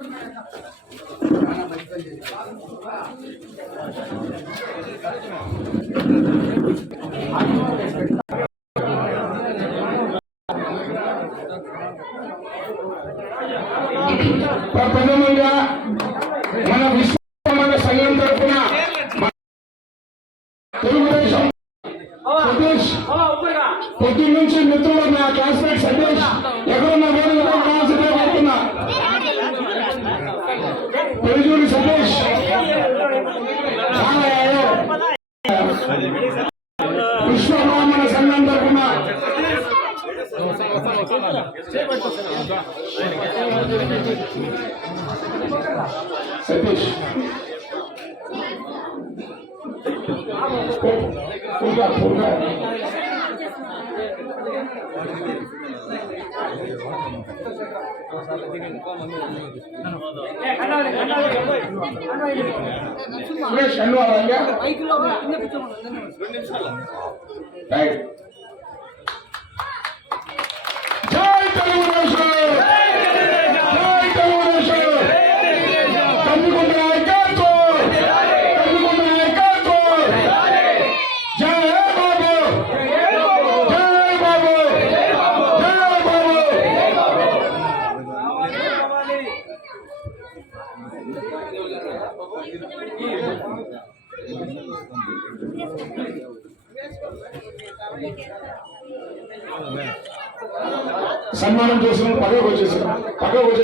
ప్రథమంగా మన విశ్వమాన సంఘం తరఫున తెలుగుదేశం సతీష్ పొద్దున్న నుంచి మిత్రులు నా క్లాస్మేట్ సతీష్ ఎక్కడున్నా పడుతున్నా పెరుజూరి సతీష్ విశ్వబ్రాహ్మణ సంఘం తరఫున సతీష్ జై తెలుగుదేశం సన్మానం చేసిన పక్కకు వచ్చే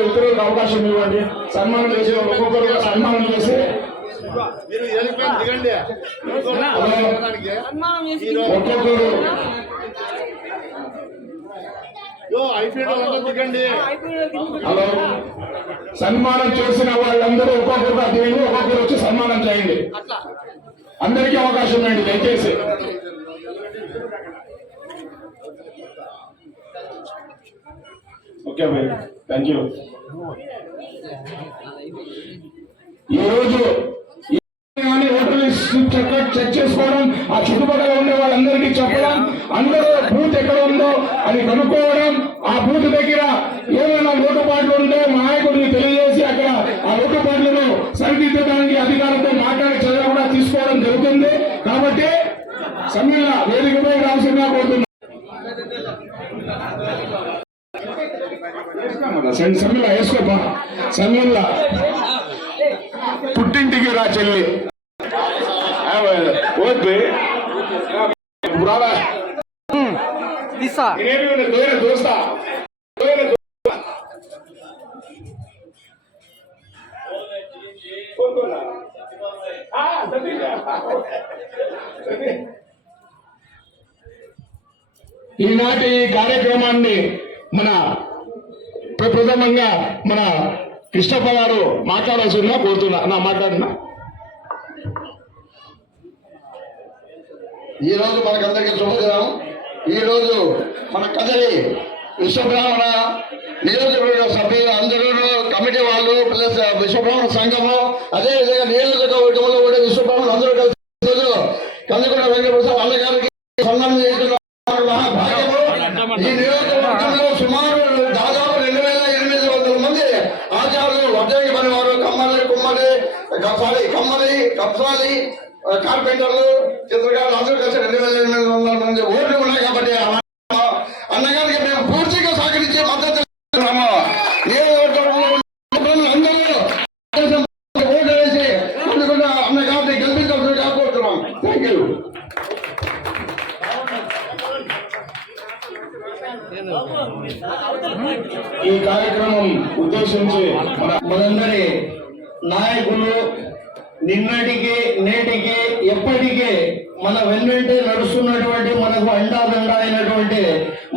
ఇతరులకు అవకాశం ఇవ్వండి. సన్మానం చేసిన ఒక్కొక్కరు సన్మానం చేసి ఒక్కొక్కరు హలో సన్మానం చేసిన వాళ్ళందరూ ఒక్కొక్కరు దిగండి, ఒక్కొక్కరు వచ్చి సన్మానం చేయండి. అందరికీ అవకాశం ఇవ్వండి దయచేసి. ఓకే మరి థ్యాంక్ యూ. ఈరోజు చెక్ చేసుకోవడం, ఆ చుట్టుపక్కల ఉండే వాళ్ళందరికీ చెప్పడం, అందరూ బూత్ ఎక్కడ ఉందో అది కనుక్కోవడం, ఆ బూత్ దగ్గర ఏమైనా లోటుపాట్లు ఉంటే నాయకుడిని తెలియజేసి అక్కడ ఆ లోటుపాట్లను సరిదిద్దడానికి అధికారులతో మాట్లాడే చర్య కూడా తీసుకోవడం జరుగుతుంది. కాబట్టి సమ్మెల వేదికపై రావాల్సిందిగా కోరుతున్నాం. సమ్మెల వేసుకోపా, సమ్మెల పుట్టింటికి రా చెల్లి దోస్తా ఈనాటి కార్యక్రమాన్ని మన ప్రథమంగా మన కృష్ణప్ప గారు మాట్లాడాల్సిందిగా కోరుతున్నా. నా మాట్లాడినా ఈరోజు మనకందరికీ శుభదినం. ఈరోజు మన కదలి విశ్వబ్రాహ్మణ నియోజకవర్గ సభ్యులు అందరూ, కమిటీ వాళ్ళు ప్లస్ విశ్వబ్రాహ్మణ సంఘము, అదేవిధంగా నియోజకవర్గంలో కూడా విశ్వబ్రాహ్మణులు అందరూ కలిసి కందుకొండ వెంకటప్రసాద్ అన్న గారికి సన్మానం చేస్తున్న మహాభాగ్యము. ఈ నియోజకవర్గంలో సుమారు దాదాపు 2800 మంది ఆచార్యులు, వడ్డంగి పనివారు, కమ్మరి కప్సాలి కార్పెంటర్లు, చిత్రకారులు అందరూ కలిసి 2800 మంది ఓట్లు ఉన్నాయి. కాబట్టి అన్నగారికి మేము పూర్తిగా సహకరించి మద్దతు ఓటు వేసి అన్నగారిని గెలిపించాల్సిందిగా కోరుతున్నాం. Thank you. ఈ కార్యక్రమం ఉద్దేశించి మనందరి నాయకులు నిన్నటికి నేటికి ఎప్పటికీ మన వెన్నంటే నడుస్తున్నటువంటి, మనకు అండాదండ అయినటువంటి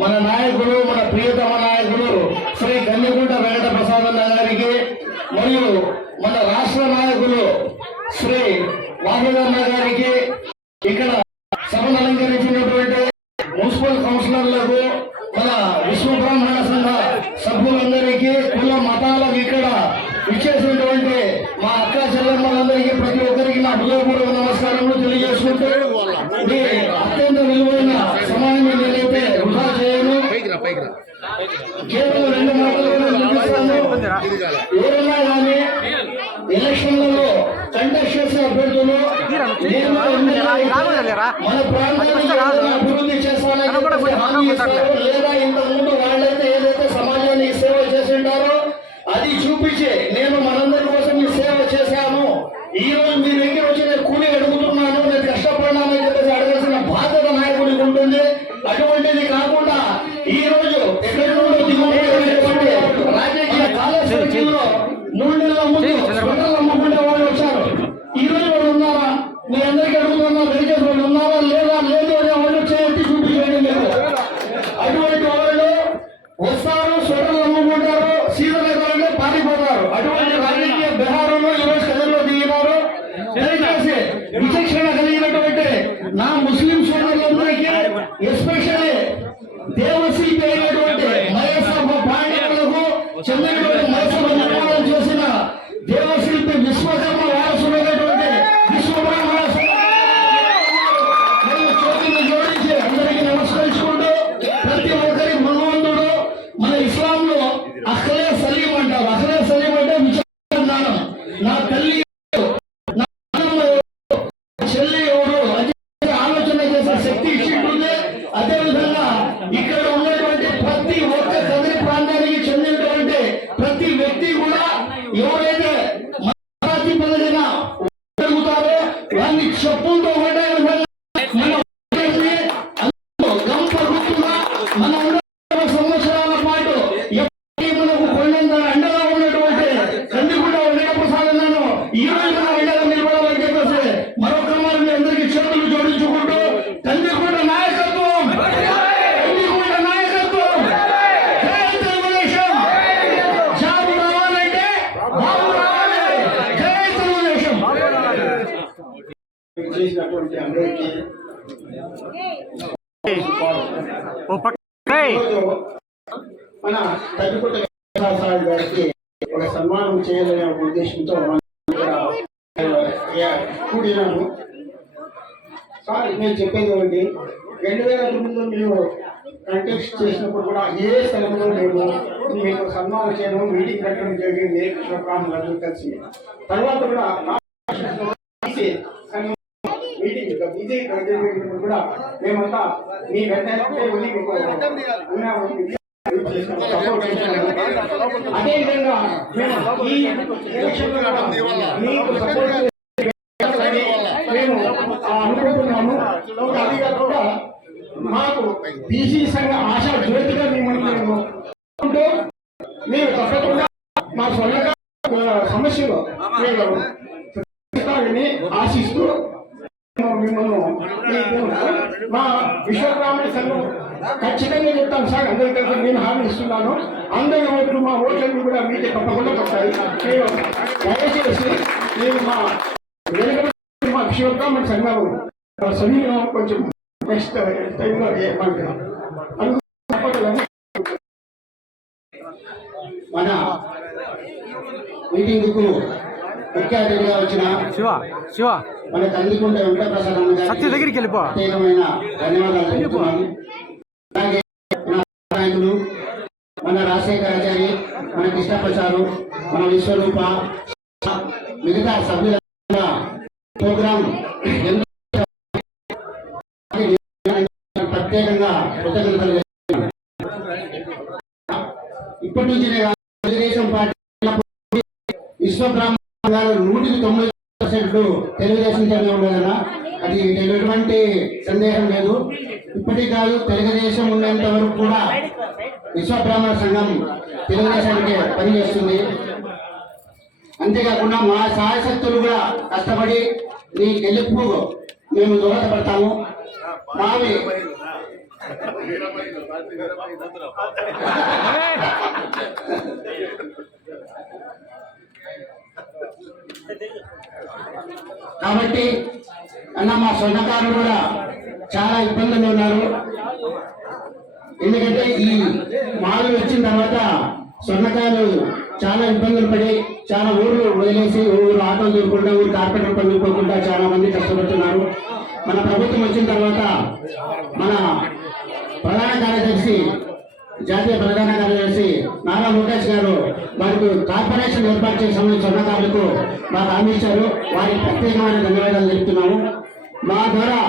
మన నాయకులు, మన ప్రియతమ నాయకులు శ్రీ కన్యకుంట వెంకట ప్రసాదన్న గారికి, మరియు మన రాష్ట్ర నాయకులు శ్రీ వాహిదన్న గారికి, ఇక్కడ సభను అలంకరించినటువంటి మున్సిపల్ కౌన్సిలర్లకు, మన విశ్వబ్రాహ్మణ సంఘ సభ్యులందరికీ, కుల మతాలకు ఇక్కడ ఇచ్చేసినటువంటి మా అక్క చెల్లెమ్మలందరికీ ప్రతి ఒక్కరికి నా హృదయపూర్వక నమస్కారములు తెలియజేసుకుంటూ, మీ అత్యంత విలువైన సమయాన్ని నేనైతే వృధా చేయను. కేవలం 2 మాటలు ముగిస్తాను. ఎవరైనా కానీ ఎలక్షన్లలో కంటెస్ట్ చేసే అభ్యర్థులు మన ప్రాంతాన్ని అభివృద్ధి చేస్తానని హామీ ఇస్తారు, లేదా ఇంతకుముందు వాళ్ళైతే ఏదైతే సమాజానికి సేవ చేసి ఉంటారో అది చూపించి నేను మనందరి కోసం ఈ సేవ చేశాను, ఈ రోజు మీ దగ్గర వచ్చి నేను కూలి అడుగుతున్నాను, నేను కష్టపడినానని చెప్పేసి అడగాల్సిన బాధ్యత నాయకుడికి ఉంటుంది. అటువంటిది కాకుండా ఈ రోజు ఎక్కడి నుండో దిగుబడి రాజకీయ కాలశక్తిలో 3 నెలల ముందు స్వెటర్లు అమ్ముకునే వాళ్ళు వచ్చారు. ఈ రోజు వాళ్ళు ఉన్నారా? మీ అందరికీ అడుగుతున్నా, దయచేసి వాళ్ళు ఉన్నారా లేదా? లేదు అనే వాళ్ళు చేతి చూపించండి లేదు. అటువంటి వాళ్ళు వస్తారు, స్వెటర్లు అమ్ముకుంటారు, సీజన్ అయితే పారిపోతారు. అటువంటి రాజకీయ బిహారంలో ఈ రోజు కథల్లో దిగినారు. దయచేసి విచక్షణ కలిగినటువంటి నా ముస్లిం సోదరులందరికీ, ఎస్పెషల్లీ దేవశిల్పి అయినటువంటి మహేశ్వర పాండ్యాలకు చెందినటువంటి మహేశ్వర నిర్మాణం చేసిన దేవశిల్పి విశ్వకర్మ వారసులైనటువంటి విశ్వబ్రహ్మణ చేతులు జోడించి అందరికీ నమస్కరించుకుంటూ, ప్రతి ఒక్కరి భగవంతుడు మన ఇస్లాంలో అఖలే సలీం అంటారు. అఖలే సలీం అంటే విచక్షణ జ్ఞానం. నా తల్లి నా చెల్లి ఎవరు అని ఆలోచన చేసే శక్తి ఇచ్చింటుంది. అదేవిధంగా ఇక్కడ ఉన్నటువంటి ప్రతి ఒక్క కదిరి ప్రాంతానికి చెందినటువంటి ప్రతి వ్యక్తి కూడా ఎవరైతే మరాఠీ పదవిన జరుగుతారో వారిని చెప్పులతో ఒకటే మన గంప గుర్తుగా మన 100 సంవత్సరాల పాటు ఎప్పటికీ మనకు కొండంత అండగా ఉన్నటువంటి కందిగుంట వెంకటప్రసాద్ ఈ రోజు మనం అండగా నిలబడాలని చెప్పేసి మరొక మరి మీ అందరికీ చేతులు జోడించుకుంటూ కందిగుంట నాయకత్వం, కందిగుంట నాయకత్వం, జై తెలుగుదేశం. జాబు రావాలంటే బాబు రావాలి. జై తెలుగుదేశం. చేసినటువంటి అందరికీ మన తగ్గిపుట్ట సార్ గారికి ఒక సన్మానం చేయాలనే ఒక ఉద్దేశంతో కూడినాము. సార్ నేను చెప్పేది ఒకటి, 2009లో మీరు కంటెస్ట్ చేసినప్పుడు కూడా ఏ స్థలంలో మేము మీకు సన్మానం చేయడం, మీటింగ్ పెట్టడం జరిగింది శివరాములు అందరూ కలిసి. తర్వాత కూడా మీటింగ్ విజయ్ కూడా మేమంతా మీ వెంటనే మీకు అదేవిధంగా మేము ఈ ఎలక్షన్లో కూడా మీకు సపోర్ట్ మేము అనుకుంటున్నాము. అది కాకుండా మాకు బీసీ సంఘ ఆశా జ్యోతిగా మేము తప్పకుండా మా సొంత సమస్యలు మేము ఆశిస్తూ మిమ్మల్ని మా విశ్వబ్రాహ్మణ సంఘం ఖచ్చితంగా చెప్తాను సార్. అందరి కలిసి నేను హామీ ఇస్తున్నాను. అందరి ఓట్లు మా ఓట్లన్నీ కూడా మీకే తప్పకుండా పడతాయి. మీరు దయచేసి నేను మా విశ్వబ్రాహ్మణ సంఘం సమీపం కొంచెం నెక్స్ట్ టైంలో మన మీటింగ్ కు ముఖ్య అతిథిగా వచ్చిన మన కందికుంట వెంకటప్రసాద్ దగ్గరికి ప్రత్యేకమైన ధన్యవాదాలు తెలుపుతున్నాను. అలాగే మన నాయకులు, మన రాజశేఖరాచారి, మన కృష్ణప్రసాద్, మన విశ్వరూప, మిగతా సభ్యుల ప్రోగ్రాం ప్రత్యేకంగా కృతజ్ఞతలు. ఇప్పటి నుంచి తెలుగుదేశం పార్టీ విశ్వబ్రాహ్మణ 100% తెలుగుదేశం జనం ఉండదన్నా, అది ఎటువంటి సందేహం లేదు. ఇప్పటికి కాదు, తెలుగుదేశం ఉన్నంత వరకు కూడా విశ్వబ్రాహ్మణ సంఘం తెలుగుదేశానికి పనిచేస్తుంది. అంతేకాకుండా మా సహాయశక్తులు కూడా కష్టపడి మీ గెలుపు మేము దోహదపడతాము. మావి కాబట్టి అన్న మా స్వర్ణకారులు కూడా చాలా ఇబ్బందులు ఉన్నారు. ఎందుకంటే ఈ మాలు వచ్చిన తర్వాత స్వర్ణకారులు చాలా ఇబ్బందులు పడి చాలా ఊర్లు వదిలేసి ఊరు ఆటోలు దూరకుండా ఊరు కార్పెంటర్ పనులు పోకుండా చాలా మంది కష్టపడుతున్నారు. మన ప్రభుత్వం వచ్చిన తర్వాత మన ప్రధాన కార్యదర్శి జాతీయ ప్రధాన కార్యదర్శి నారా లోకేష్ గారు వారికి కార్పొరేషన్ ఏర్పాటు చేసే సంబంధించిన ఉన్నతాలకు మాకు హామీ ఇచ్చారు. వారికి ప్రత్యేకమైన ధన్యవాదాలు తెలుపుతున్నాము. మా ద్వారా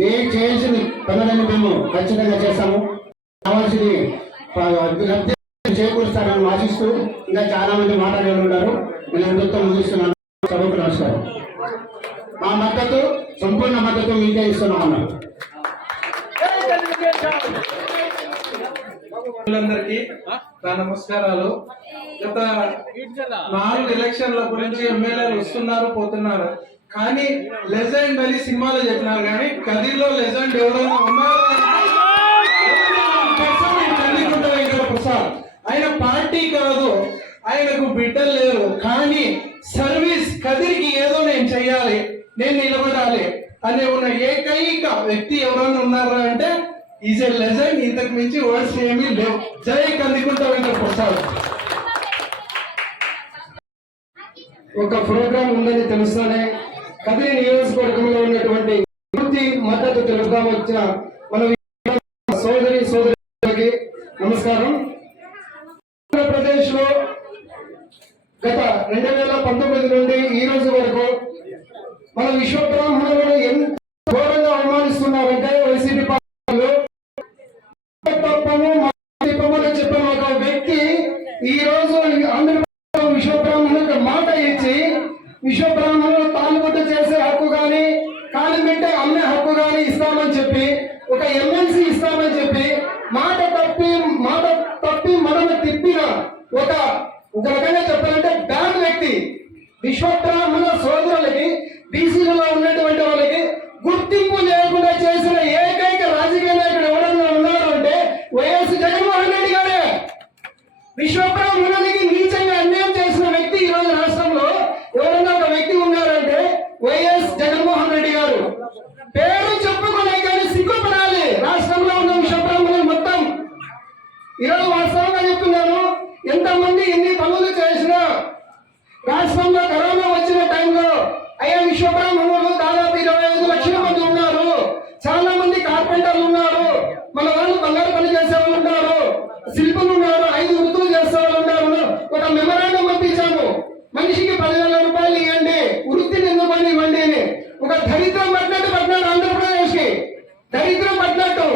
మేము చేయాల్సిన పనులను మేము ఖచ్చితంగా చేస్తాము. కావాల్సింది లబ్ధి చేకూరుస్తారని ఆశిస్తూ ఇంకా చాలా మంది మాట్లాడే ఉన్నారు. నేను అందరితో ముగిస్తున్నాను. సభకు నమస్కారం. మా మద్దతు సంపూర్ణ మద్దతు మీకే ఇస్తున్నాం అన్నారు. అందరికీ నా నమస్కారాలు. గత 4 ఎలక్షన్ల గురించి ఎమ్మెల్యేలు వస్తున్నారు పోతున్నారు, కానీ లెజెండ్ అని సినిమాలో చెప్పినారు, కానీ కదిలో లెజెండ్ ఎవరైనా ఉన్నారు చంద్రకుంట వెంకట ప్రసాద్. ఆయన పార్టీ కాదు, ఆయనకు బిడ్డలు లేరు, కానీ సర్వీస్ కదిరికి ఏదో నేను చెయ్యాలి, నేను నిలబడాలి అనే ఉన్న ఏకైక వ్యక్తి ఎవరైనా ఉన్నారా అంటే ఈజ్ ఎ లెజెండ్. ఇంతకు మించి వర్డ్స్ ఏమీ లేవు. జై కందికుంట వెంకట ప్రసాద్. ఒక ప్రోగ్రాం ఉందని తెలుస్తానే కదిరి నియోజకవర్గంలో ఉన్నటువంటి పూర్తి మద్దతు తెలుపుదాం వచ్చిన మన సోదరికి నమస్కారం. ఆంధ్రప్రదేశ్ లో గత 2019 నుండి ఈ రోజు వరకు మన విశ్వబ్రాహ్మణులను ఎంత ఘోరంగా అవమానిస్తున్నారంటే వైసీపీ పార్టీలో చెప్పిన ఒక వ్యక్తి ఈ రోజు ఆంధ్రప్రదేశ్ విశ్వబ్రాహ్మణులకు మాట ఇచ్చి విశ్వబ్రాహ్మణులు తాలుబొట్టు చేసే హక్కు కానీ కాలిమెట్టే అమ్మే హక్కు కానీ ఇస్తామని చెప్పి ఒక ఎమ్మెల్సీ ఇస్తామని చెప్పి మాట తప్పి మనము తిప్పిన ఒక రకంగా చెప్పాలంటే బ్యాడ్ వ్యక్తి. విశ్వబ్రాహ్మణ సోదరులకి బీసీలలో ఉన్నటువంటి వాళ్ళకి గుర్తింపు లేకుండా చేసిన ఏకైక రాజకీయ నాయకుడు ఎవరన్నా ఉన్నారు అంటే వైఎస్ జగన్మోహన్ రెడ్డి గారే. విశ్వబ్రాహ్మణులకి నీచంగా అన్యాయం చేసిన వ్యక్తి ఈ రోజు రాష్ట్రంలో ఎవరన్నా ఒక వ్యక్తి ఉన్నారంటే వైఎస్ జగన్మోహన్ రెడ్డి గారు. పేరు చెప్పుకునే కానీ సిగ్గుపడాలి రాష్ట్రంలో ఉన్న విశ్వబ్రాహ్మణులు మొత్తం. ఈరోజు వాస్తవంగా చెప్తున్నాను, ఎంతమంది ఎన్ని పనులు చేసినా రాష్ట్రంలో కరోనా వచ్చిన టైంలో అయ్యా విశ్వబ్రాహ్మణులు దాదాపు 25 లక్షల మంది ఉన్నారు. చాలా మంది కార్పెంటర్లు ఉన్నారు, మన వాళ్ళు బంగారు పని చేసే వాళ్ళు ఉన్నారు, శిల్పులు ఉన్నారు, 5 వృత్తులు చేసే వాళ్ళు ఉన్నారు. ఒక మెమరాండం పంపించాము, మనిషికి 10,000 రూపాయలు ఇవ్వండి, వృత్తిని ఎందుకు ఇవ్వండి అని. ఒక దరిద్రం పట్టినాడు ఆంధ్రప్రదేశ్ కి, దరిద్రం పట్టినట్టు.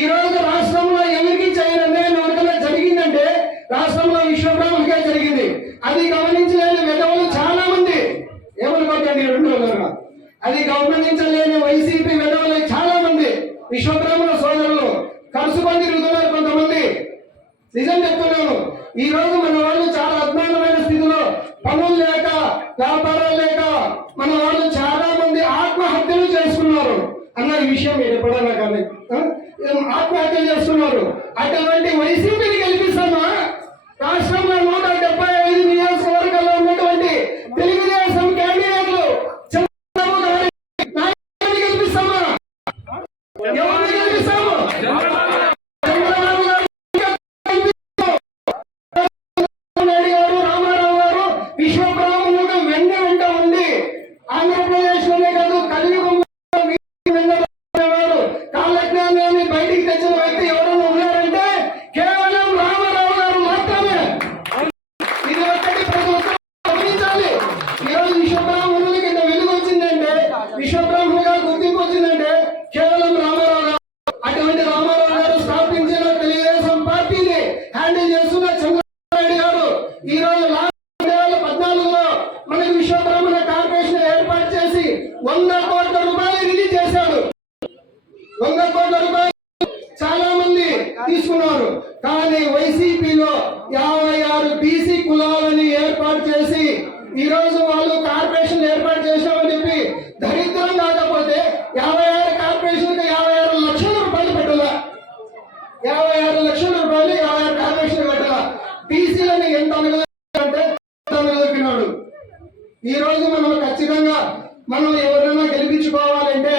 ఈ రోజు రాష్ట్రంలో ఎవరికి చేయని అన్యాయం ఎవరికైనా జరిగిందంటే రాష్ట్రంలో విశ్వబ్రాహ్మణులకే జరిగింది. అది గమనించలేని విధవులు చాలా మంది, ఏమనుకోకండి 2 రోజులుగా, అది గమనించలేని వైసీపీ విధవులు చాలా మంది విశ్వబ్రాహ్మణ సోదరులు కలుసుకొని తిరుగుతున్నారు కొంతమంది. నిజం చెప్తున్నాను, ఈ రోజు మన వాళ్ళు చాలా అజ్ఞానమైన స్థితిలో పనులు లేక వ్యాపారాలు లేక మన వాళ్ళు చాలా మంది ఆత్మహత్యలు చేసుకున్నారు అన్న విషయం మీరు ఎప్పుడన్నా కానీ ఆత్మహత్యలు చేస్తున్నారు. అటువంటి వైసీపీని గెలిపిస్తామా? రాష్ట్రంలో 175 నియోజకవర్గాల్లో ఉన్నటువంటి తెలుగుదేశం క్యాండిడేట్లు చంద్రబాబు గారి నాయకుడిని గెలిపిస్తామా? ఎవరిని గెలిపిస్తాము? చంద్రబాబు గారు, రామారావు గారు విశ్వబ్రాహ్మణుడు వెంట ఉండి ఆంధ్రప్రదేశ్ లోనే కాదు కలియుగంలో కాలజ్ఞానాన్ని బయటికి తెచ్చిన వ్యక్తి ఎవరైనా ఉన్నారంటే కేవలం రామారావు గారు మాత్రమే. ఇది ఒక్కటి ప్రభుత్వం గమనించాలి. ఈరోజు విశ్వబ్రాహ్మణులకి ఇంత వెలుగు వచ్చిందంటే, విశ్వబ్రాహ్మణులుగా గుర్తింపు వచ్చిందంటే కేవలం రామారావు గారు. అటువంటి రామారావు గారు స్థాపించిన తెలుగుదేశం పార్టీని హ్యాండిల్ చేస్తున్న చంద్రబాబు నాయుడు గారు ఈ రోజు 2014లో మనకి విశ్వబ్రాహ్మణ కార్పొరేషన్ ఏర్పాటు చేసి 100 కోట్ల రూపాయలు రిలీజ్ చేశాడు. 100 కోట్ల రూపాయలు చాలా మంది తీసుకున్నారు. కానీ వైసీపీలో 56 బీసీ కులాలని ఏర్పాటు చేసి ఈ రోజు వాళ్ళు కార్పొరేషన్ ఏర్పాటు చేశామని చెప్పి దరిద్రం కాకపోతే 56 కార్పొరేషన్ 56 లక్షల రూపాయలు పెట్టాల. 56 లక్షల రూపాయలు 56 కార్పొరేషన్ పెట్టాల. బీసీలని ఎంత అనుగదొక్కినాడు. ఈ రోజు మనం ఖచ్చితంగా మనం ఎవరైనా గెలిపించుకోవాలంటే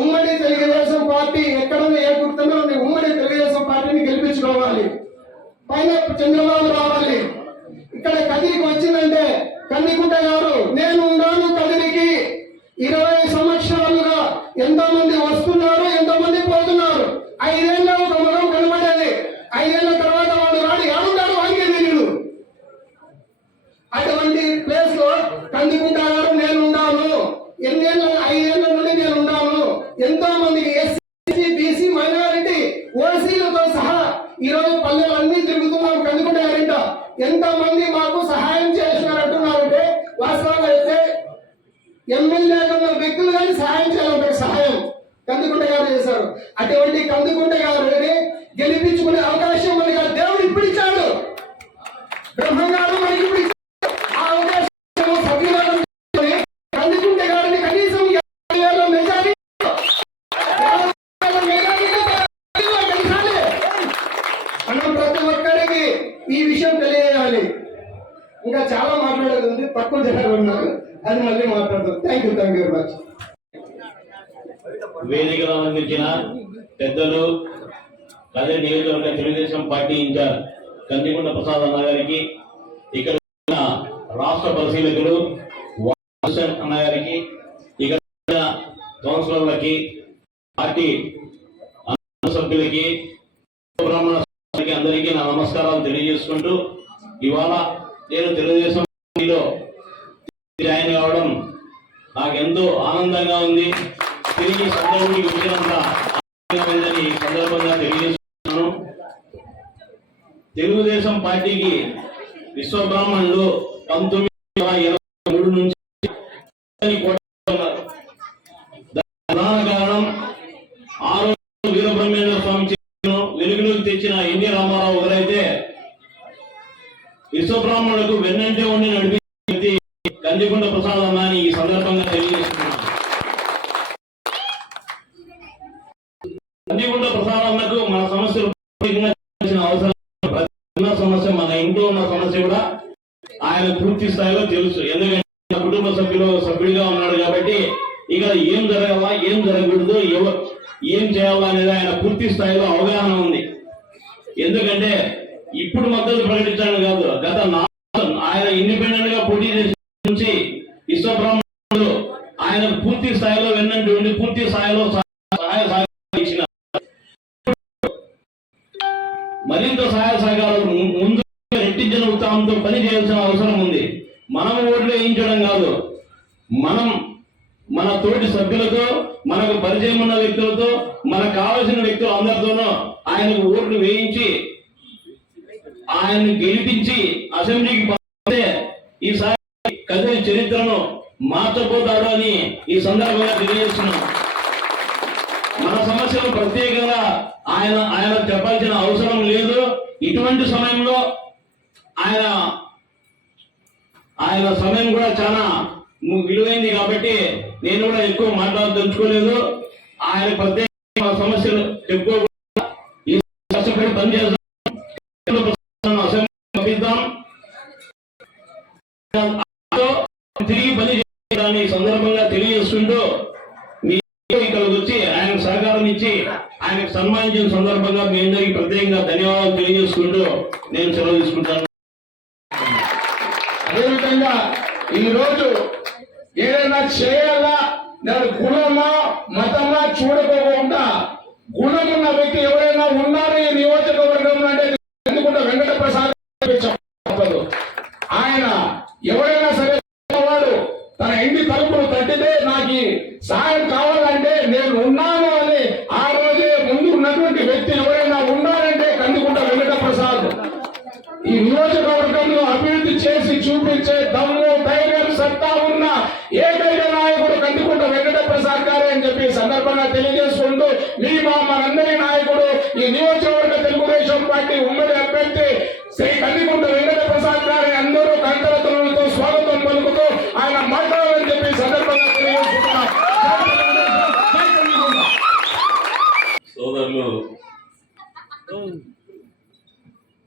ఉమ్మడి తెలుగుదేశం పార్టీ ఎక్కడన్నా ఏ గుర్తున్నా ఉమ్మడి తెలుగుదేశం పార్టీని గెలిపించుకోవాలి. పైన చంద్రబాబు రావాలి. ఇక్కడ కదిరికి వచ్చిందంటే కందికుంట గారు నేను ఉన్నాను కదిరికి 20 సంవత్సరాలుగా ఎంతో మంది వస్తున్నారు, ఎంతో మంది పోతున్నారు. 5 ఏళ్ళ ఒక ముఖం కనబడేది, 5 ఏళ్ళ కందుకుంట గారు నేను ఉన్నాను, 5 ఏళ్ల నుండి నేను ఉన్నాను. ఎంతో మందికి ఎస్సీ, బీసీ, మైనారిటీ, ఓసీలతో సహా ఈరోజు పల్లెలన్నీ తిరుగుతున్నాం. కందుకుంట గారింట ఎంతో మంది మాకు సహాయం చేసినారంటున్నారంటే వాస్తవంగా అయితే ఎమ్మెల్యే ఉన్న వ్యక్తులు కానీ సహాయం చేయాలంటే సహాయం కందుకుంట గారు చేశారు. అటువంటి కందుకుంట గారిని గెలిపించుకునే అవకాశం మనకి ఆ దేవుడు ఇప్పుడు ఇచ్చాడు. బ్రహ్మంగారు మనకి ఇప్పుడు ఇచ్చాడు. ఆ అవకాశం సభ్యులను కందుకుంట గారిని కనీసం 50,000 మెజారిటీ మనం ప్రతి ఒక్కరికి ఈ విషయం తెలియజేయాలి. ఇంకా చాలా మాట్లాడేది ఉంది, తక్కువ జనాలు ఉన్నారు, అది మళ్ళీ మాట్లాడతాం. Thank you very much. వేదికలో అందించిన పెద్దలు కదిరి నియోజకవర్గ తెలుగుదేశం పార్టీ ఇన్ఛార్జ్ కందికొండ ప్రసాద్ అన్న గారికి, ఇక్కడ ఉన్న రాష్ట్ర పరిశీలకులు అన్న గారికి, ఇక్కడ ఉన్న కౌన్సిలర్లకి, పార్టీ సభ్యులకి, బ్రాహ్మణ అందరికీ నా నమస్కారాలు తెలియజేసుకుంటూ, ఇవాళ నేను తెలుగుదేశం పార్టీలో జాయిన్ కావడం నాకు ఎంతో ఆనందంగా ఉంది. తిరిగి సందర్భానికి వచ్చినంత ఆనందమైందని ఈ సందర్భంగా తెలియజేస్తున్నాను. తెలుగుదేశం పార్టీకి విశ్వబ్రాహ్మణులు 1923 నుంచి ప్రధాన కారణం ఆ రోజు వీరబ్రహ్మేంద్ర స్వామి వెలుగులోకి తెచ్చిన ఎన్టీ రామారావు గారైతే విశ్వబ్రాహ్మణులకు వెన్నంటే ఉండి నడిపి కందికొండ ప్రసాద్ అన్న అని ఈ సందర్భంగా తెలియజేస్తున్నాను. కందికొండ ప్రసాద్ అన్నకు మన సమస్యలు అవసరం, సమస్య మన ఇంట్లో ఉన్న సమస్య కూడా ఆయన పూర్తి స్థాయిలో తెలుసు. ఎందుకంటే కుటుంబ సభ్యుడిగా ఉన్నాడు కాబట్టి ఇక్కడ ఏం జరగాలా, ఏం జరగకూడదు, ఏం చేయాలా అనేది ఆయన పూర్తి స్థాయిలో అవగాహన ఉంది. ఎందుకంటే ఇప్పుడు మద్దతు ప్రకటించడం కాదు, గత ఆయన ఇండిపెండెంట్ గా పోటీ చేసి నుంచి విశ్వబ్రాహ్మణులు ఆయన పూర్తి స్థాయిలో వెన్నంటి ఉండి పూర్తి స్థాయిలో సహాయ సహకారం ఇచ్చిన మరింత సహాయ సహకారాలు ముందు రెట్టించిన ఉత్సాహంతో పని చేయాల్సిన అవసరం ఉంది. మనం ఓట్లు వేయించడం కాదు, మనం మన తోటి సభ్యులతో, మనకు పరిచయం ఉన్న వ్యక్తులతో, మనకు కావలసిన వ్యక్తులు అందరితోనూ ఆయనకు ఓట్లు వేయించి ఆయన్ని గెలిపించి అసెంబ్లీకి పంపితే ఈసారి కదిరి చరిత్రను మార్చబోతాడు అని ఈ సందర్భంగా తెలియజేస్తున్నాం. మన సమస్యలు ప్రత్యేకంగా ఆయన చెప్పాల్సిన అవసరం లేదు. ఇటువంటి సమయంలో ఆయన సమయం కూడా చాలా విలువైంది కాబట్టి నేను కూడా ఎక్కువ మాట్లాడదలుచుకోలేదు. ఆయన ప్రత్యేక సమస్యలు చెప్పుకోకుండా ఈ కష్టపడి పనిచేస్తాం, పంపిద్దాం, తిరిగి పని చేయడాన్ని సందర్భంగా తెలియజేసుకుంటూ మీ ఇక్కడికి వచ్చి ఆయనకు సహకారం ఇచ్చి ఆయనకు సన్మానించిన సందర్భంగా మీ అందరికీ ప్రత్యేకంగా ధన్యవాదాలు తెలియజేసుకుంటూ నేను సెలవు తీసుకుంటాను. అదేవిధంగా ఈ రోజు ఏదైనా చేయాలా, నేను కులమా మతమా చూడకోకుండా గుణమున్న వ్యక్తి ఎవరైనా ఉన్నారు ఈ నియోజకవర్గంలో అంటే ఎందుకుంటే వెంకట ప్రసాద్ చెప్పదు. ఆయన ఎవరైనా సరే వాడు తన ఇంటి తలుపులు తట్టితే నాకు సాయం కావాలంటే నేను ఉన్నాను అని ఆ రోజే ముందు ఉన్నటువంటి వ్యక్తి ఎవరైనా ఉన్నారంటే కందుకుంట వెంకట ప్రసాద్. ఈ నియోజకవర్గంలో అభివృద్ధి చేసి చూపించే దమ్ము, ధైర్యం, సత్తా ఉన్న ఏకైక నాయకుడు కందుకుంట వెంకట ప్రసాద్ గారే అని చెప్పి సందర్భంగా తెలియజేసుకుంటూ మనందరి నాయకుడు ఈ నియోజకవర్గ తెలుగుదేశం పార్టీ ఉమ్మడి అభ్యర్థి శ్రీ కందికుంట వెంకట ప్రసాద్ గారి అందరూ కంకరతులతో స్వాగతం పలుకుతూ ఆయన మాట్లాడాలని చెప్పి సందర్భంగా తెలియజేసుకుంటున్నాం. సోదరులు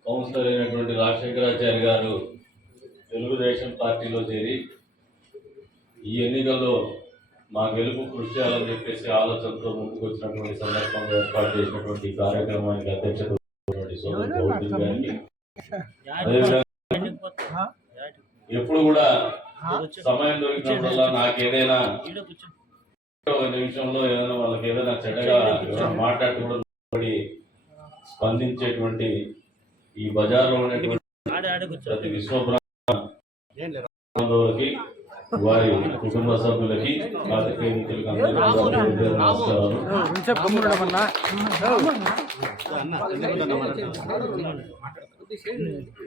కౌన్సిలర్ అయినటువంటి రాజశేఖరాచార్య గారు తెలుగుదేశం పార్టీలో చేరి ఈ ఎన్నికల్లో మా గెలుపు కృషి చేయాలని చెప్పేసి ఆలోచనతో ముందుకు వచ్చినటువంటి సందర్భంగా ఏర్పాటు చేసినటువంటి కార్యక్రమానికి అధ్యక్షత గారికి, ఎప్పుడు కూడా సమయం దొరికినప్పుడల్లా నాకేదైనా ఒక నిమిషంలో ఏదైనా వాళ్ళకి ఏదైనా చెడ్డగా మాట్లాడుతూ స్పందించేటువంటి ఈ బజార్లో ఉన్నటువంటి ప్రతి విశ్వబ్రాహ్మణులకి వారి కుటుంబ సభ్యులకి పాత్రికేయులకు అందరికీ నమస్కారాలు.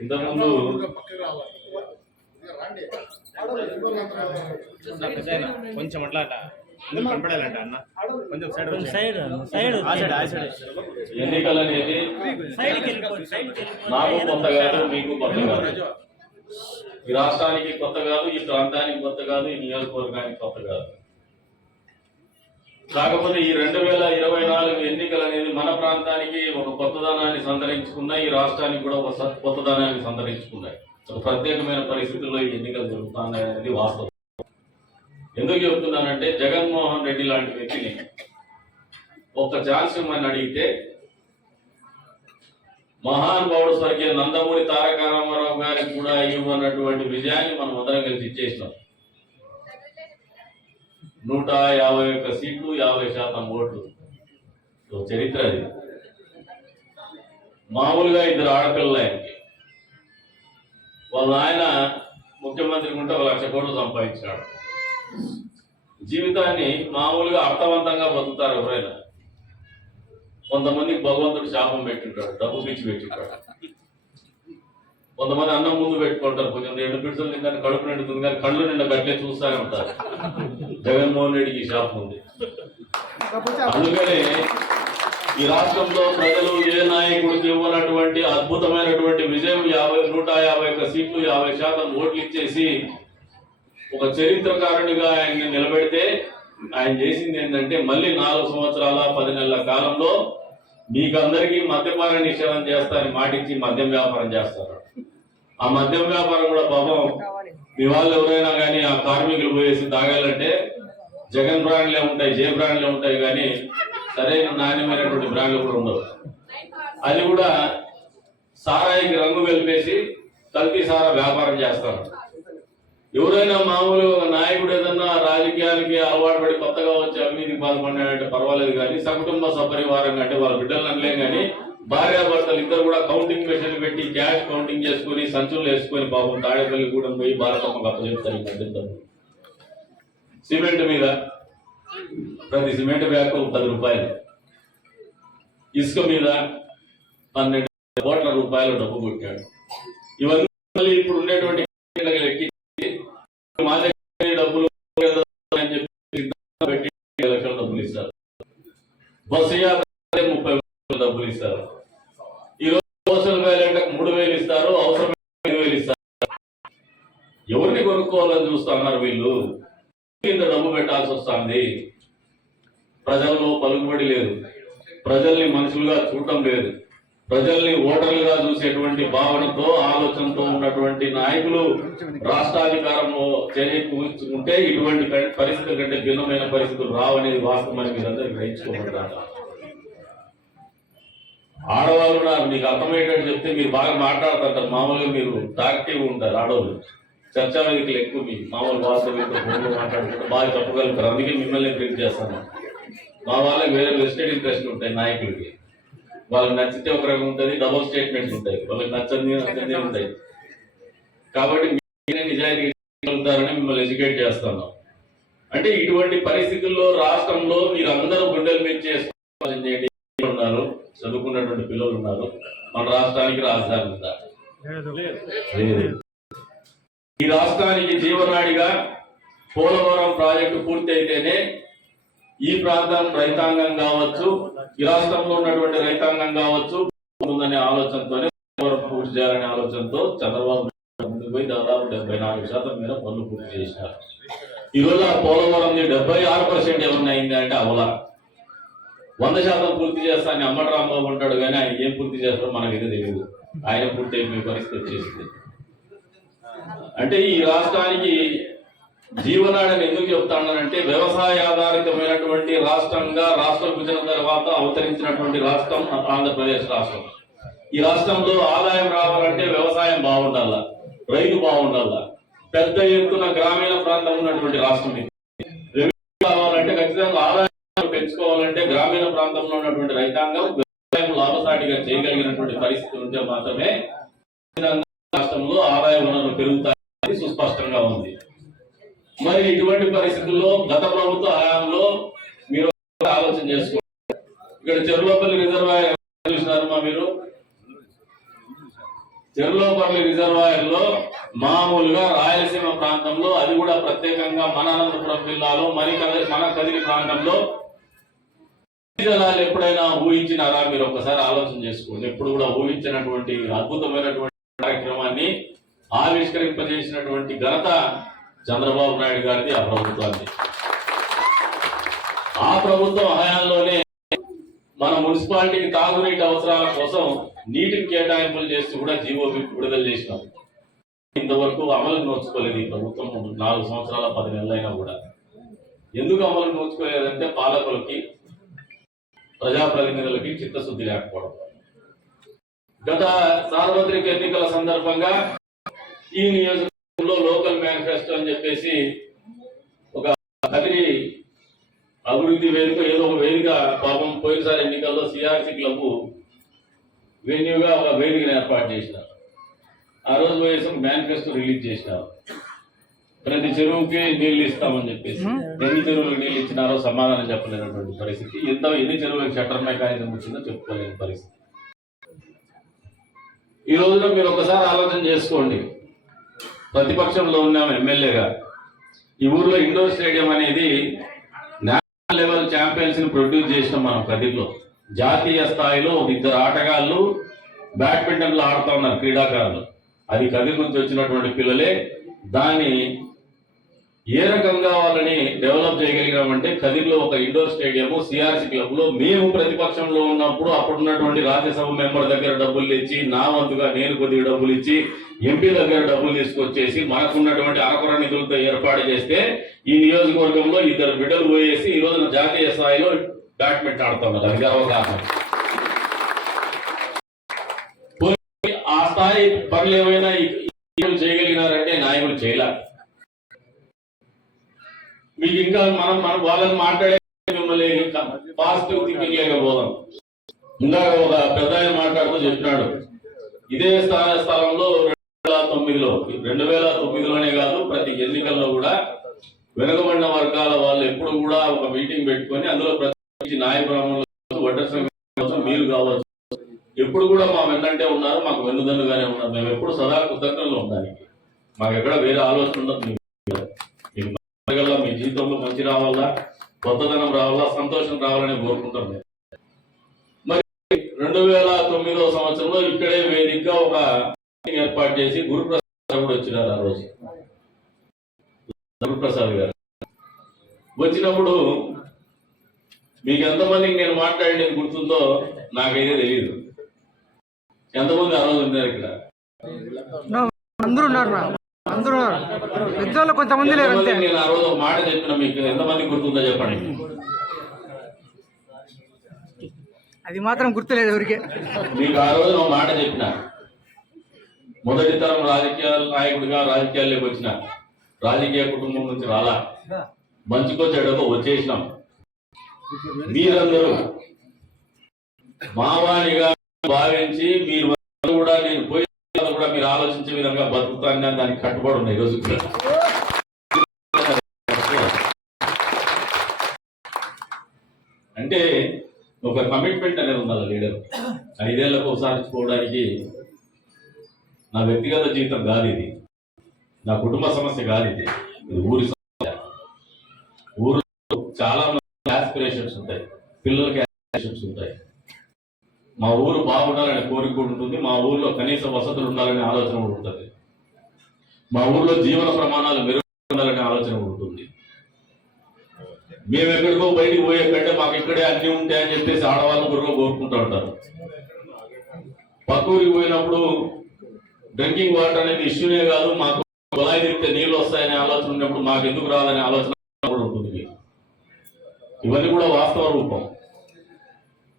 ఇంతకుముందు కొంచెం అట్లా కనపడాలంట అన్న, కొంచెం సైడ్ ఎన్నికలు అనేది నాకు కొత్త కాదు, మీకు కొత్త కాదు, ఈ రాష్ట్రానికి కొత్త కాదు, ఈ ప్రాంతానికి కొత్త కాదు, ఈ నియోజకవర్గానికి కొత్త కాదు. కాకపోతే ఈ 2024 ఎన్నికలు అనేది మన ప్రాంతానికి ఒక కొత్తదనాన్ని సంతరించుకున్నాయి, ఈ రాష్ట్రానికి కూడా ఒక కొత్తదనాన్ని సంతరించుకున్నాయి. ఒక ప్రత్యేకమైన పరిస్థితుల్లో ఈ ఎన్నికలు జరుగుతున్నాయి అనేది వాస్తవం. ఎందుకు చెబుతున్నానంటే, జగన్మోహన్ రెడ్డి లాంటి వ్యక్తిని ఒక్క ఛాన్స్ ఇవ్వమని అడిగితే మహానుభావుడు స్వర్గీయ నందమూరి తారక రామారావు గారికి కూడా ఇవ్వనటువంటి విజయాన్ని మనం అందరం కలిసి ఇచ్చేసినాం. 151 సీట్లు, 50% ఓట్లు. చరిత్ర అది. మామూలుగా 2 ఆడపిల్లలు ఆయనకి. వాళ్ళ ఆయన ముఖ్యమంత్రి ఉంటే 1 లక్ష కోట్లు సంపాదించాడు. జీవితాన్ని మామూలుగా అర్థవంతంగా బతుకుతారు ఎవరైనా. కొంతమందికి భగవంతుడు శాపం పెట్టింటాడు, డబ్బు పిచ్చి పెట్టింటాడు. కొంతమంది అన్నం ముందు పెట్టుకుంటారు, కొంచెం 2 పిడుసులు తింటారు, కడుపు నిండుతుంది, కానీ కళ్ళు నిండా గట్లే చూస్తూనే ఉంటారు. జగన్మోహన్ రెడ్డికి శాపం ఉంది. అందుకనే ఈ రాష్ట్రంలో ప్రజలు ఏ నాయకుడికి ఇవ్వనటువంటి అద్భుతమైనటువంటి విజయం 151 సీట్లు, 50% ఓట్లు ఇచ్చేసి ఒక చరిత్రకారునిగా ఆయన్ని నిలబెడితే, ఆయన చేసింది ఏంటంటే, మళ్ళీ 4 సంవత్సరాల 10 నెలల కాలంలో మీకందరికీ మద్యపాన నిషేధం చేస్తారని మాటిచ్చి మద్యం వ్యాపారం చేస్తారు. ఆ మద్యం వ్యాపారం కూడా పాపం మీ వాళ్ళు ఎవరైనా కానీ ఆ కార్మికులు పోయేసి తాగాలంటే జగన్ బ్రాండ్లే ఉంటాయి, జే బ్రాండ్లే ఉంటాయి, కానీ సరైన నాణ్యమైనటువంటి బ్రాండ్లు కూడా ఉండవు. అది కూడా సారాయికి రంగు వెలిపేసి కల్తీ సారా వ్యాపారం చేస్తారు. ఎవరైనా మామూలు నాయకుడు ఏదన్నా రాజకీయానికి అలవాటు పడి కొత్తగా వచ్చి అవినీతికి పాల్పడినాడంటే పర్వాలేదు, కానీ సకుటుంబ సపరివారంగా అంటే వాళ్ళ బిడ్డలు అనలేం, కానీ భార్యాభర్తలు ఇద్దరు కూడా కౌంటింగ్ మెషిన్ పెట్టి క్యాష్ కౌంటింగ్ చేసుకుని సంచులు వేసుకొని పాపం తాడేపల్లి కూడా పోయి భారతమ్మకు అప్పచెప్తారు. ఈ మధ్య సిమెంట్ మీద ప్రతి సిమెంట్ బ్యాగ్ 10 రూపాయలు, ఇసుక మీద 12 కోట్ల రూపాయలు డబ్బు కొట్టాడు. ఇవన్నీ ఇప్పుడు ఉండేటువంటి మా దగ్గర డబ్బులు అని చెప్పి పెట్టి 2 లక్షల డబ్బులు ఇస్తారు. బస్సు యాత్ర 30,000 డబ్బులు ఇస్తారు. ఈరోజు సోషల్ వ్యాలెంట్కి 3,000 ఇస్తారు, అవసరం 5,000 ఇస్తారు. ఎవరిని కొనుక్కోవాలని చూస్తున్నారు వీళ్ళు? ఇంత డబ్బు పెట్టాల్సి వస్తుంది. ప్రజల్లో పలుకుబడి లేదు, ప్రజల్ని మనుషులుగా చూడటం లేదు, ప్రజల్ని ఓటర్లుగా చూసేటువంటి భావనతో ఆలోచనతో ఉన్నటువంటి నాయకులు రాష్ట్రాధికారంలో చేకూర్చుకుంటే ఇటువంటి పరిస్థితుల కంటే భిన్నమైన పరిస్థితులు రావనేది వాస్తవమని మీరందరూ గ్రహించుకోమంటారు. ఆడవాళ్ళు ఉన్నారు, మీకు అర్థమయ్యేటట్టు చెప్తే మీరు బాగా మాట్లాడుతుంటారు. మామూలుగా మీరు టాక్టివ్ ఉంటారు ఆడవాళ్ళు, చర్చా వేదికలు ఎక్కువ, మీ మామూలు వాస్తవంతో ఫోన్లో మాట్లాడుకుంటే బాగా చెప్పగలుగుతారు. అందుకే మిమ్మల్ని ప్రింట్ చేస్తాను. మా వాళ్ళకి వేరే వెస్టెడ్ ఇంట్రెస్ట్ ఉంటాయి నాయకులకి. వాళ్ళకి నచ్చితే ఒక రకం ఉంటుంది, డబుల్ స్టేట్మెంట్స్ ఉంటాయి, వాళ్ళకి నచ్చని ఉంటాయి. కాబట్టి మీరే నిజాయితీ వెళ్తారని మిమ్మల్ని ఎడ్యుకేట్ చేస్తున్నాం. అంటే ఇటువంటి పరిస్థితుల్లో రాష్ట్రంలో మీరు అందరూ గుండెలు మీద చేసుకోవాలని ఉన్నారు, చదువుకున్నటువంటి పిల్లలు ఉన్నారు. మన రాష్ట్రానికి రాజధాని ఉందా? లేదు. ఈ రాష్ట్రానికి జీవనాడిగా పోలవరం ప్రాజెక్టు పూర్తి అయితేనే ఈ ప్రాంతం రైతాంగం కావచ్చు, ఈ రాష్ట్రంలో ఉన్నటువంటి రైతాంగం కావచ్చు ఉందనే ఆలోచనతోనే పూర్తి చేయాలనే ఆలోచనతో చంద్రబాబు ముందుకు పోయి దాదాపు 74% మీద పనులు పూర్తి చేసినారు. ఈ రోజు ఆ పోలవరం 76% ఏమన్నా అయింది అంటే అవలా. 100% పూర్తి చేస్తానని అమ్మటి రాంబాబు ఉంటాడు, కానీ ఆయన ఏం పూర్తి చేస్తాడో మనకైతే తెలియదు. ఆయన పూర్తి అయిపోయే పరిస్థితి వచ్చేసింది. అంటే ఈ రాష్ట్రానికి జీవనాడిని ఎందుకు చెప్తానంటే, వ్యవసాయ ఆధారితమైనటువంటి రాష్ట్రంగా రాష్ట్ర విభజన తర్వాత అవతరించినటువంటి రాష్ట్రం ఆంధ్రప్రదేశ్ రాష్ట్రం. ఈ రాష్ట్రంలో ఆదాయం రావాలంటే వ్యవసాయం బాగుండాల, రైతు బాగుండాల. పెద్ద ఎత్తున గ్రామీణ ప్రాంతం ఉన్నటువంటి రాష్ట్రం ఇది. రెవెన్యూ కావాలంటే ఖచ్చితంగా ఆదాయం పెంచుకోవాలంటే గ్రామీణ ప్రాంతంలో ఉన్నటువంటి రైతాంగం వ్యవసాయం లాభసాటిగా చేయగలిగినటువంటి పరిస్థితి ఉంటే మాత్రమే రాష్ట్రంలో ఆదాయ వనరులు పెరుగుతాయని సుస్పష్టంగా ఉంది. మరి ఇటువంటి పరిస్థితుల్లో గత ప్రభుత్వ హయాంలో మీరు ఆలోచన చేసుకోండి. ఇక్కడ చెరువులపల్లి రిజర్వాయర్ చూసినారమ్మా మీరు. చెరువులపల్లి రిజర్వాయర్ లో మామూలుగా రాయలసీమ ప్రాంతంలో, అది కూడా ప్రత్యేకంగా మన అనంతపురం జిల్లాలో మన కదిరి ప్రాంతంలో జలాలు ఎప్పుడైనా ఊహించినారా? మీరు ఒకసారి ఆలోచన చేసుకోండి. ఎప్పుడు కూడా ఊహించినటువంటి అద్భుతమైనటువంటి కార్యక్రమాన్ని ఆవిష్కరింపజేసినటువంటి ఘనత చంద్రబాబు నాయుడు గారిది, ఆ ప్రభుత్వాన్ని. ఆ ప్రభుత్వం హయాంలోనే మన మున్సిపాలిటీకి తాగునీటి అవసరాల కోసం నీటిని కేటాయింపులు చేస్తూ కూడా జీవో విడుదల చేసినాం. ఇంతవరకు అమలు నోచుకోలేదు ఈ ప్రభుత్వం. 4 సంవత్సరాల 10 నెలలైనా కూడా. ఎందుకు అమలు నోచుకోలేదంటే పాలకులకి, ప్రజాప్రతినిధులకి చిత్తశుద్ధి లేకపోవడం. గత సార్వత్రిక ఎన్నికల సందర్భంగా ఈ నియోజకవర్గంలో లోకల్ మేనిఫెస్టో అని చెప్పేసి ఒక కదిరి అభివృద్ధి వేదిక, ఏదో ఒక వేదిక, పాపం పోయినసారి ఎన్నికల్లో సిఆర్సి క్లబ్ వెన్యూగా ఒక వేదికను ఏర్పాటు చేసినారు. ఆ రోజు పోయేసి మేనిఫెస్టో రిలీజ్ చేసినారు. ప్రతి చెరువుకి నీళ్లు ఇస్తామని చెప్పేసి ఎన్ని చెరువులకు నీళ్లు ఇచ్చినారో సమాధానం చెప్పలేనటువంటి పరిస్థితి. ఎన్ని చెరువులకు షట్టర్ మెకానిజం వచ్చిందో చెప్పుకోలేని పరిస్థితి. ఈ రోజున మీరు ఒకసారి ఆలోచన చేసుకోండి. ప్రతిపక్షంలో ఉన్నాం ఎమ్మెల్యేగా. ఈ ఊర్లో ఇండోర్ స్టేడియం అనేది నేషనల్ లెవెల్ ఛాంపియన్స్ ని ప్రొడ్యూస్ చేసినాం మనం కదిరిలో. జాతీయ స్థాయిలో 2 ఆటగాళ్ళు బ్యాడ్మింటన్ లో ఆడుతూ ఉన్నారు, క్రీడాకారులు. అది కదిరి నుంచి వచ్చినటువంటి పిల్లలే. దాన్ని ఏ రకంగా వాళ్ళని డెవలప్ చేయగలిగామంటే కదిరిలో ఒక ఇండోర్ స్టేడియం సిఆర్సి క్లబ్ లో మేము ప్రతిపక్షంలో ఉన్నప్పుడు అప్పుడున్నటువంటి రాజ్యసభ మెంబర్ దగ్గర డబ్బులు ఇచ్చి, నా వంతుగా నేను కొద్దిగా డబ్బులు ఇచ్చి, ఎంపీ దగ్గర డబ్బులు తీసుకొచ్చేసి మనకున్నటువంటి అరకొర నిధులతో ఏర్పాటు చేస్తే ఈ నియోజకవర్గంలో 2 బిడ్డలు పోయేసి ఈ రోజున జాతీయ స్థాయిలో బ్యాడ్మింటన్ ఆడుతున్నారు. అది అవగాహన. ఆ స్థాయి పనులు ఏమైనా చేయగలిగినారంటే నాయకులు చేయలే. మీకు ఇంకా మనం వాళ్ళని మాట్లాడే మిమ్మల్ని పాజిటివ్ థింకింగ్ లేకపోదాం. ఇందాక ఒక పెద్ద ఆయన మాట్లాడుతూ చెప్పినాడు, ఇదే స్థలంలో 2009లోనే కాదు ప్రతి ఎన్నికల్లో కూడా వెనుకబడిన వర్గాల వాళ్ళు ఎప్పుడు కూడా ఒక మీటింగ్ పెట్టుకొని అందులో ప్రతి నాయకురామంలో వడ్డర్ సంఘం మీరు కావచ్చు ఎప్పుడు కూడా మా వెన్నంటే ఉన్నారు, మాకు వెన్నుదన్నుగానే ఉన్నారు. మేము ఎప్పుడు సదా కృతజ్ఞతలు ఉండాలి. మాకు ఎక్కడ వేరే ఆలోచన ఉండదు. మీ జీవితంలో మంచి రావాలా, కొత్తదనం రావాలా, సంతోషం రావాలని కోరుకుంటాం. మరి 2009వ సంవత్సరంలో ఇక్కడే వేదికగా ఒక ఏర్పాటు చేసి గురుప్రసాద్ కూడా వచ్చినారు. ఆ రోజు గురుప్రసాద్ గారు వచ్చినప్పుడు మీకు ఎంతమందికి నేను మాట్లాడినది గుర్తుందో నాకైతే తెలియదు. ఎంతమంది ఆ రోజు ఉన్నారు ఇక్కడ? అందరూ ఉన్నారు. పెద్దవాళ్ళు కొంతమంది లేరు. నేను ఆ రోజు ఒక మాట చెప్పిన, మీకు ఎంతమంది గుర్తుందో చెప్పండి. అది మాత్రం గుర్తులేదు ఎవరికి. మీకు ఆ రోజు ఒక మాట చెప్పిన, మొదటి తరం రాజకీయ నాయకుడిగా రాజకీయాల్లోకి వచ్చిన, రాజకీయ కుటుంబం నుంచి రాలా, మంచికో చెడుకో వచ్చేసినాం. మీరందరూ మావాణిగా భావించి మీరు కూడా నేను పోయి కూడా మీరు ఆలోచించే విధంగా బతుకుతాను, దానికి కట్టుబడి ఉన్నాయి. ఈరోజు అంటే ఒక కమిట్మెంట్ అనేది ఉండాలి లీడర్. 5 ఏళ్లకు ఒకసారి పోవడానికి నా వ్యక్తిగత జీవితం కాదు ఇది, నా కుటుంబ సమస్య కాదు ఇది, ఇది ఊరి సమస్య. ఊరు చాలా మంది ఆస్పిరేషన్స్ ఉంటాయి, పిల్లలకి ఆస్పిరేషన్స్ ఉంటాయి. మా ఊరు బాగుండాలనే కోరిక కూడా ఉంటుంది, మా ఊర్లో కనీస వసతులు ఉండాలనే ఆలోచన కూడా ఉంటుంది, మా ఊర్లో జీవన ప్రమాణాలు మెరుగుండాలనే ఆలోచన కూడా ఉంటుంది. మేము ఎక్కడికో బయటికి పోయే కంటే మాకు ఇక్కడే అన్ని ఉంటాయని చెప్పేసి ఆడవాళ్ళు గురువు కోరుకుంటూ ఉంటారు. పక్క ఊరికి పోయినప్పుడు డ్రింకింగ్ వాటర్ అనేది ఇష్యూనే కాదు, మాకు కుళాయి తిరిగితే నీళ్ళు వస్తాయనే ఆలోచన ఉన్నప్పుడు మాకు ఎందుకు రాదనే ఆలోచన కూడా ఉంటుంది. ఇవన్నీ కూడా వాస్తవ రూపం.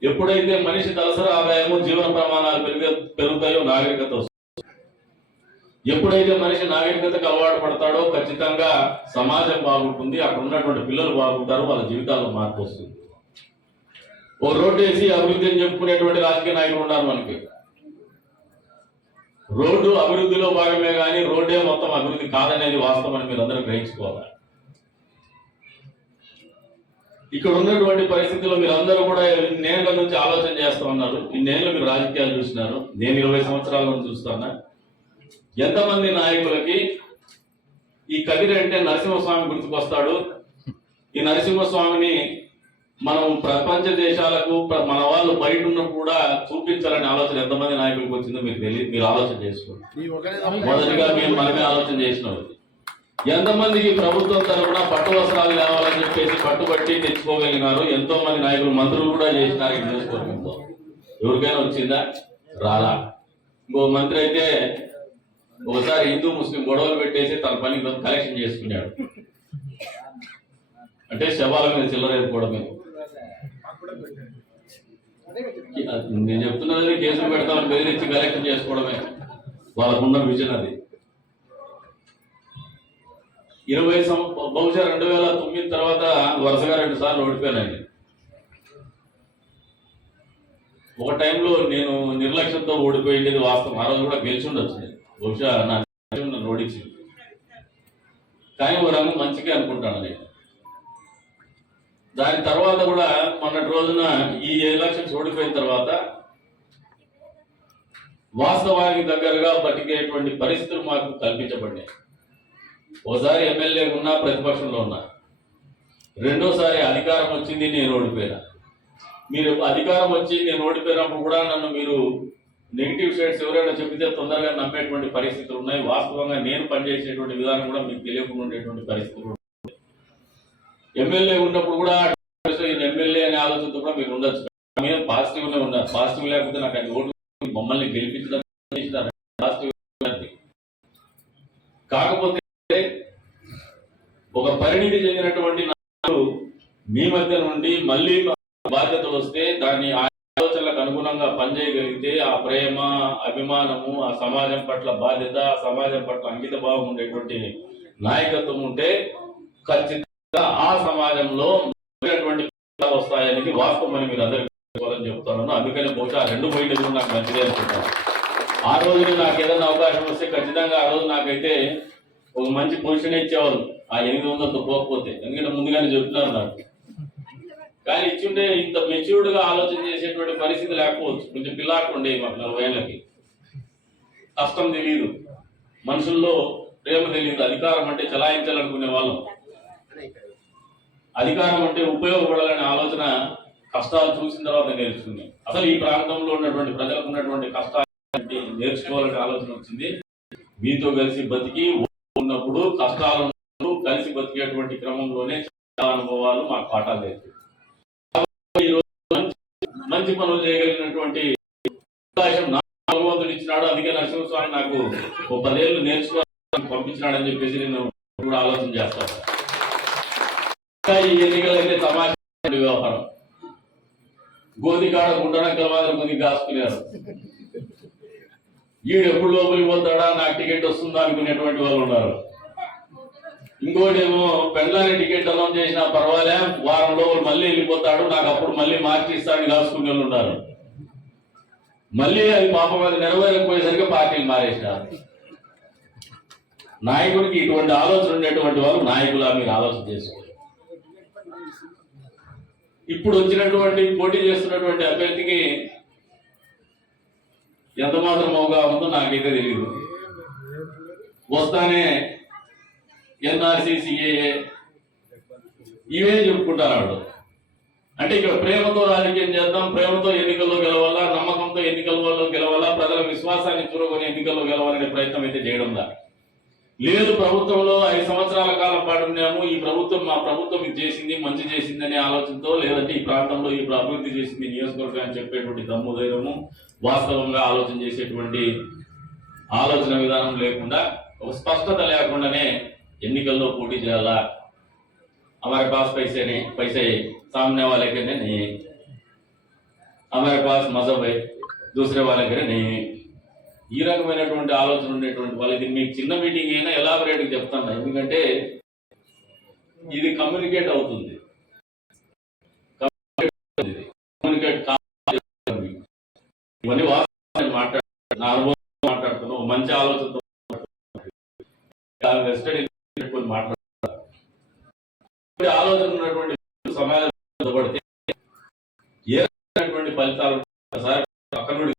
ఎప్పుడైతే మనిషి తలసరి ఆదాయము జీవన ప్రమాణాలు పెరుగుతాయో నాగరికత వస్తుంది. ఎప్పుడైతే మనిషి నాగరికతకు అలవాటు పడతాడో ఖచ్చితంగా సమాజం బాగుంటుంది, అక్కడ ఉన్నటువంటి పిల్లలు బాగుంటారు, వాళ్ళ జీవితాల్లో మార్పు వస్తుంది. ఓ రోడ్డు వేసి అభివృద్ధి అని చెప్పుకునేటువంటి రాజకీయ నాయకులు ఉన్నారు మనకి. రోడ్డు అభివృద్ధిలో భాగమే కానీ రోడ్డే మొత్తం అభివృద్ధి కాదనేది వాస్తవం అని మీరు అందరూ గ్రహించుకోవాలి. ఇక్కడ ఉన్నటువంటి పరిస్థితుల్లో మీరు అందరూ కూడా ఇన్నేళ్ల నుంచి ఆలోచన చేస్తూ ఉన్నారు. ఇన్నేళ్ళు మీరు రాజకీయాలు చూసినారు, నేను 20 సంవత్సరాల నుంచి చూస్తున్నా. ఎంతమంది నాయకులకి ఈ కదిరి అంటే నరసింహస్వామి గుర్తుకొస్తాడు. ఈ నరసింహస్వామిని మనం ప్రపంచ దేశాలకు మన వాళ్ళు బయట ఉన్నప్పుడు కూడా చూపించాలనే ఆలోచన ఎంతమంది నాయకులకు వచ్చిందో మీకు తెలియదు. మీరు ఆలోచన చేసుకోండి. మొదటిగా మేము మనమే ఆలోచన చేసినాం. ఎంతమందికి ప్రభుత్వం తరఫున పట్టు వస్త్రాలు కావాలని చెప్పేసి పట్టుబట్టి తెచ్చుకోగలిగినారు. ఎంతో మంది నాయకులు, మంత్రులు కూడా చేసినారు ఈ నియోజకవర్గంలో. ఎవరికైనా వచ్చిందా? రాలా. ఇంకో మంత్రి అయితే ఒకసారి హిందూ ముస్లిం గొడవలు పెట్టేసి తన పని కలెక్షన్ చేసుకున్నాడు. అంటే శవాల మీద చిల్లరేసుకోవడమే. నేను చెప్తున్నది కేసులు పెడతామని బెదిరించి కలెక్షన్ చేసుకోవడమే వాళ్ళకున్న విజన్. అది బహుశా 2009 తర్వాత వరుసగా 2 సార్లు ఓడిపోయానండి. ఒక టైంలో నేను నిర్లక్ష్యంతో ఓడిపోయింది వాస్తవం. ఆ రోజు కూడా గెలిచి ఉండొచ్చు, బహుశా నా ఓడించింది. కానీ ఒక రంగం మంచిగా అనుకుంటాను నేను. దాని తర్వాత కూడా మొన్నటి రోజున ఈ ఎలక్షన్స్ ఓడిపోయిన తర్వాత వాస్తవానికి దగ్గరగా బతికేటువంటి పరిస్థితులు మాకు కల్పించబడ్డాయి. ఒకసారి ఎమ్మెల్యే ఉన్నా, ప్రతిపక్షంలో ఉన్నా. రెండోసారి అధికారం వచ్చింది, నేను ఓడిపోయినా. మీరు అధికారం వచ్చి నేను ఓడిపోయినప్పుడు కూడా నన్ను మీరు నెగిటివ్ షేడ్స్ ఎవరైనా చెబితే తొందరగా నమ్మేటువంటి పరిస్థితులు ఉన్నాయి. వాస్తవంగా నేను పనిచేసేటువంటి విధానం కూడా మీకు తెలియకుండా ఉండేటువంటి పరిస్థితులు. ఎమ్మెల్యే ఉన్నప్పుడు కూడా ఎమ్మెల్యే అనే ఆలోచనతో కూడా మీరు ఉండొచ్చు. మీరు పాజిటివ్నే ఉన్నారు. పాజిటివ్ లేకపోతే నాకు అది ఓటు మమ్మల్ని గెలిపించడం పాజిటివ్. కాకపోతే ఒక పరిణితి చెందినటువంటి నాయకులు మీ మధ్య నుండి మళ్ళీ బాధ్యతలు వస్తే దాన్ని ఆ ఆలోచనలకు అనుగుణంగా పనిచేయగలిగితే ఆ ప్రేమ, అభిమానము, ఆ సమాజం పట్ల బాధ్యత, ఆ సమాజం పట్ల అంకిత భావం ఉండేటువంటి నాయకత్వం ఉంటే ఖచ్చితంగా ఆ సమాజంలో వస్తాయని వాస్తవమని మీరు అందరికీ చెప్తాను. అందుకని బహుశా 2 పోయింట్లు నాకు మంచిదే అనుకుంటాను. ఆ రోజున నాకు ఏదైనా అవకాశం వస్తే ఖచ్చితంగా ఆ రోజు నాకైతే ఒక మంచి పొజిషన్ ఇచ్చేవాళ్ళు. ఆ 800తో పోకపోతే, ఎందుకంటే ముందుగానే చెప్తున్నారు నాకు. కానీ ఇచ్చుంటే ఇంత మెచ్యూర్డ్ గా ఆలోచన చేసేటువంటి పరిస్థితి లేకపోవచ్చు. కొంచెం పిల్లాకు ఉండేవి మాకు 40 ఏళ్ళకి. కష్టం తెలియదు, మనుషుల్లో ప్రేమ తెలియదు. అధికారం అంటే చలాయించాలనుకునే వాళ్ళం. అధికారం అంటే ఉపయోగపడాలనే ఆలోచన కష్టాలు చూసిన తర్వాత నేర్చుకుంది. అసలు ఈ ప్రాంతంలో ఉన్నటువంటి ప్రజలకు ఉన్నటువంటి కష్టాలు నేర్చుకోవాలనే ఆలోచన వచ్చింది. మీతో కలిసి బతికి ఉన్నప్పుడు కష్టాలు కలిసి బతికేటువంటి క్రమంలోనే చాలా అనుభవాలు మాకు పాఠాలు నేర్చుకుంది. మంచి పనులు చేయగలిగినటువంటి అవకాశం నాకు భగవంతుడు ఇచ్చినాడు. అందుకే నరసింహస్వామి నాకు 10 ఏళ్ళు నేర్చుకోవాలని పంపించినాడని చెప్పేసి నేను కూడా ఆలోచన చేస్తాను. ఈ ఎన్నికలైతే తమాషా వ్యవహారం. గోధికాడ గుండనక్కల మాదిరి కొద్దిగా కాసుకున్నారు. ఈడు ఎప్పుడు లోపలికి పోతాడా, నాకు టికెట్ వస్తుందా అనుకునేటువంటి వాళ్ళు ఉన్నారు. ఇంకోటేమో పెండ్లాని టికెట్ అనౌన్స్ చేసినా పర్వాలే, వారం లోపల మళ్ళీ వెళ్ళిపోతాడు, నాకు అప్పుడు మళ్ళీ మార్చి ఇస్తాడని కాసుకునే వాళ్ళు ఉన్నారు. మళ్ళీ అది పాపం అది నెరవేరకపోయేసరికి పార్టీలు మారేసినారు. నాయకుడికి ఇటువంటి ఆలోచన ఉండేటువంటి వాళ్ళు నాయకులా మీరు ఆలోచన చేసుకోవాలి. ఇప్పుడు వచ్చినటువంటి పోటీ చేస్తున్నటువంటి అభ్యర్థికి ఎంత మాత్రం అవగాహన ఉందో నాకైతే తెలియదు. వస్తానే ఎన్ఆర్సీ, సిఏఏ ఇవే చెప్పుకుంటారు వాళ్ళు. అంటే ఇక్కడ ప్రేమతో రాజకీయం చేద్దాం, ప్రేమతో ఎన్నికల్లో గెలవాలా, నమ్మకంతో ఎన్నికల్లో గెలవాలా, ప్రజల విశ్వాసాన్ని చూరగొని ఎన్నికల్లో గెలవాలనే ప్రయత్నం అయితే చేయడం లేదు. ప్రభుత్వంలో 5 సంవత్సరాల కాలం పాటు ఉన్నాము, ఈ ప్రభుత్వం మా ప్రభుత్వం ఇది చేసింది, మంచి చేసింది అనే ఆలోచనతో, లేదంటే ఈ ప్రాంతంలో ఈ అభివృద్ధి చేసింది నియోజకవర్గాన్ని చెప్పేటువంటి దమ్ము ధైర్యము, వాస్తవంగా ఆలోచన చేసేటువంటి ఆలోచన విధానం లేకుండా, ఒక స్పష్టత లేకుండానే ఎన్నికల్లో పోటీ చేయాలా, हमारे पास पैसे नहीं, पैसे सामने वाले के नहीं, हमारे पास मजहब है दूसरे वाले के नहीं, ఈ రకమైనటువంటి ఆలోచన ఉండేటువంటి వాళ్ళు ఇది మీకు చిన్న మీటింగ్ అయినా ఎలాబరేట్గా చెప్తాను. ఎందుకంటే ఇది కమ్యూనికేట్ అవుతుంది. ఇవన్నీ నా అనుభవం మాట్లాడుతున్నాను. మంచి ఆలోచనతో మాట్లాడుతున్నాను. ఆలోచన ఉన్నటువంటి సమాజం సార్ పక్కన కూడా